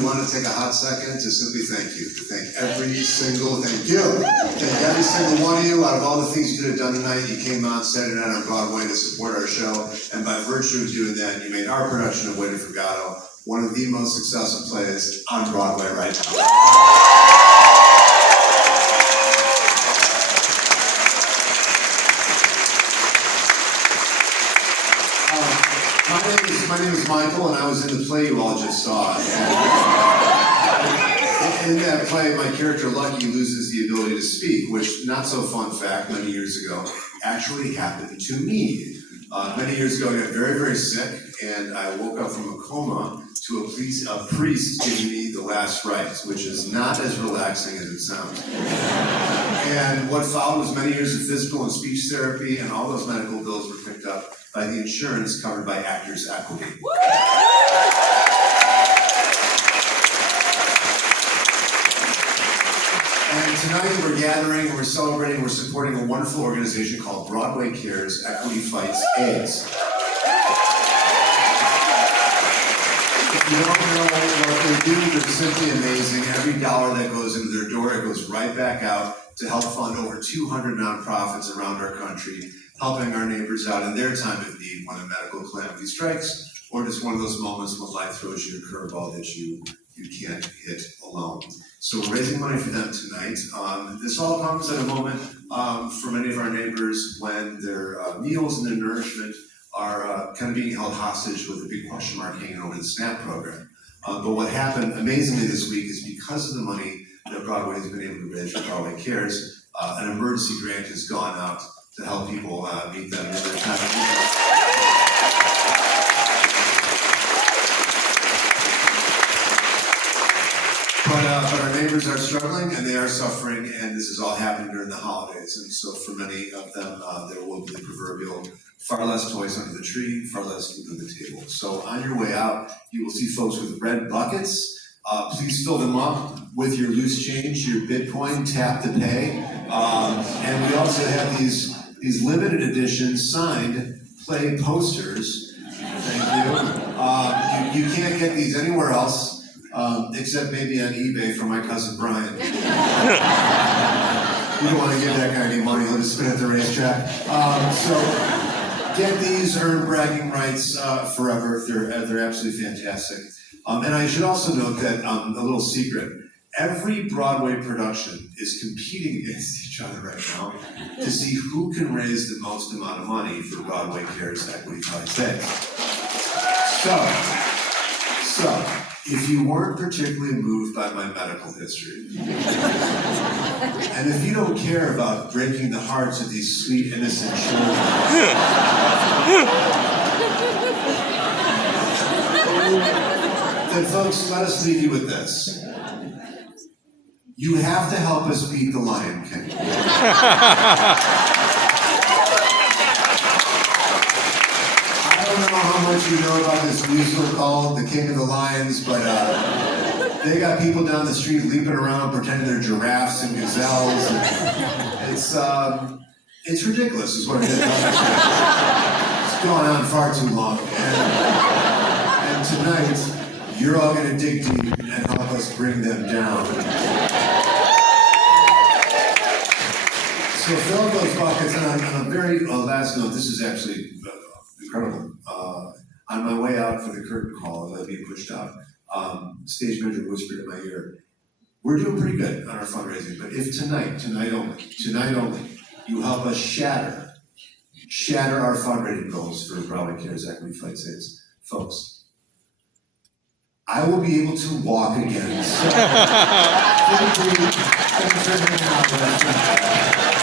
we want to take a hot second to simply thank you, to thank every single, thank you, thank every single one of you. Out of all the things you could have done tonight, you came out Saturday night on Broadway to support our show, and by virtue of doing that, you made our production of Waiting for Godot one of the most successful plays on Broadway right now. My name is Michael, and I was in the play you all just saw. In that play, my character Lucky loses the ability to speak, which, not so fun fact, many years ago, actually happened to me. Many years ago, I got very, very sick, and I woke up from a coma to a priest giving me the last rites, which is not as relaxing as it sounds. And what followed was many years of physical and speech therapy, and all those medical bills were picked up by the insurance covered by Actors Equity. And tonight we're gathering, we're celebrating, we're supporting a wonderful organization called Broadway Cares, Equity Fights AIDS. If you don't know what they do, they're simply amazing. Every dollar that goes into their door, it goes right back out to help fund over 200 nonprofits around our country, helping our neighbors out in their time of need when a medical calamity strikes, or just one of those moments when life throws you a curveball that you can't hit alone. So we're raising money for them tonight. This all comes at a moment for many of our neighbors when their meals and their nourishment are kind of being held hostage with a big question mark hanging over the SNAP program. But what happened amazingly this week is because of the money that Broadway has been able to raise for Broadway Cares, an emergency grant has gone out to help people meet them in their time of need. But our neighbors are struggling and they are suffering, and this is all happening during the holidays. And so for many of them, there will be the proverbial far less toys under the tree, far less food on the table. So on your way out, you will see folks with red buckets. Please fill them up with your loose change, your Bitcoin, tap to pay. And we also have these limited edition signed play posters. Thank you. You can't get these anywhere else. Except maybe on eBay for my cousin Brian. You don't want to give that guy any money, he'll just spin at the racetrack. So get these, earn bragging rights forever. They're absolutely fantastic. And I should also note that a little secret, every Broadway production is competing against each other right now to see who can raise the most amount of money for Broadway Cares Equity Fights Day. So, if you weren't particularly moved by my medical history, and if you don't care about breaking the hearts of these sweet, innocent children, then folks, let us leave you with this. You have to help us beat the Lion King. I don't know how much you know about this musical called The King of the Lions, but they got people down the street leaping around pretending they're giraffes and gazelles. And it's ridiculous is what it is. It's going on far too long. And tonight, you're all going to dig deep and help us bring them down. So fill up those buckets, and on a very last note, this is actually incredible. On my way out for the curtain call, as I being pushed out, stage manager whispered in my ear, "We're doing pretty good on our fundraising, but if tonight only, you help us shatter our fundraising goals for Broadway Cares Equity Fights AIDS, folks, I will be able to walk again." So, thanks for hanging out with us.